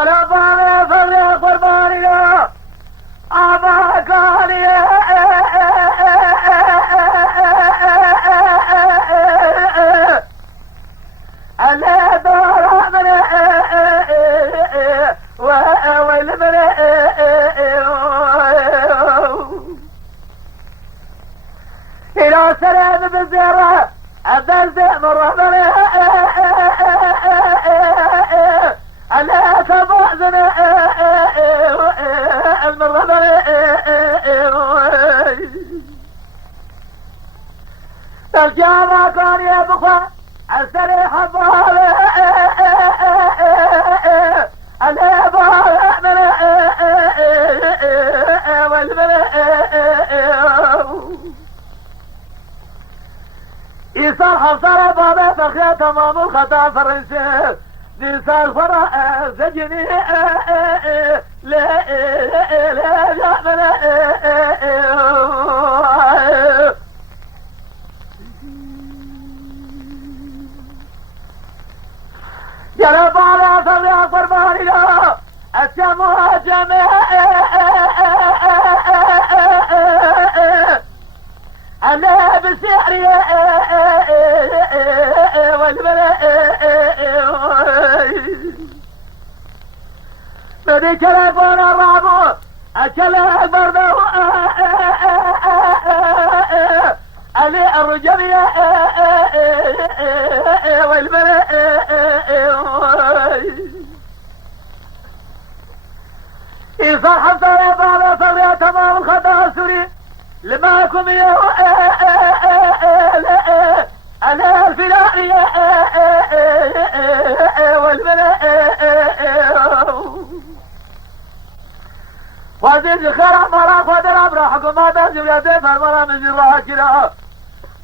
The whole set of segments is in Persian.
قلباني فضي قرباني أباكاني اللي دور من ويل من إلى سلام بالزيارة الدرس مر من اللي تبعزن المر من الجامعة كان يبقى السريح الضالي الإبارة من والملء يصار حصر بابا فخيا تمام الخطا فرنسي نسال فرع زجني لا لا من جلب على فضي قرباني لا السماء جميع أنا بسحري والملأ بدي كلفون الرابو أكله البردو ألي الرجبية والملأ إيصال حمسة يبقى صغير تمام الخطأ السوري لماكم يا أنا الفلانية والملأ وزيد خير مرا قدر أبرا حكومات جبلاتي فرمانا من جراح كلا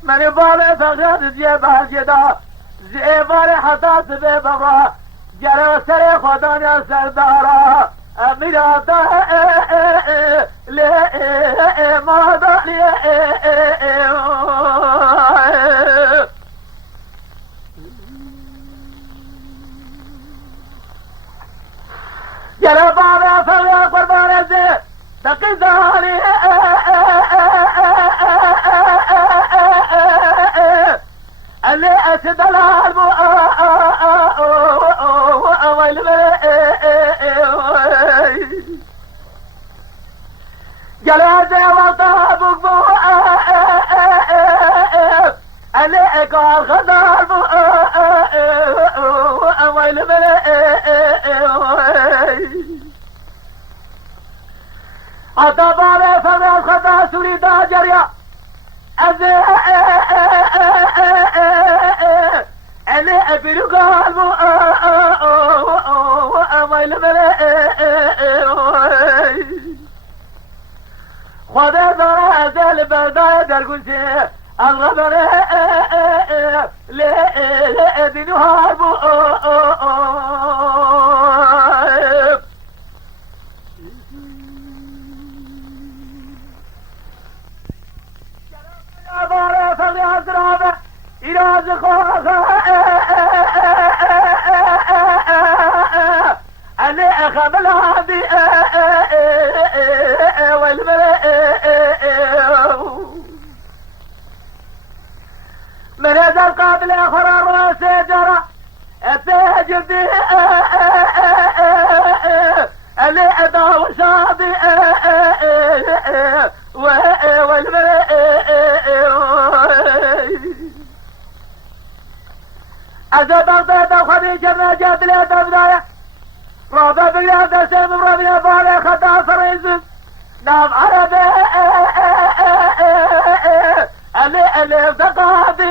من يبالي فغير جيبها جدا جيبالي حتى سبي ببرا جرى سري خداني سردارا أميراتا ليه مرضى ليه جرى بابا فغير قربان الزي تقيداني اللي أسد العالم جلازة وطابق اللي قال خضار عطبار فضل خطا سوريدا جريا اللي أبيرو قلبو خذ برا زل برداية درقوشي الغبر لا دينو هاربو بارا فضي عزرابة إراز خوخا اللي أخبل هذه والملأ من هذا القابل أخرى رأسي جرى التاجر اللي أدى وشاضي والملأ أذا بغداد وخديجة نجات لي بداية رابع بلاد سيم ربيع بالي خطا فريزن نام عربي اللي افتقادي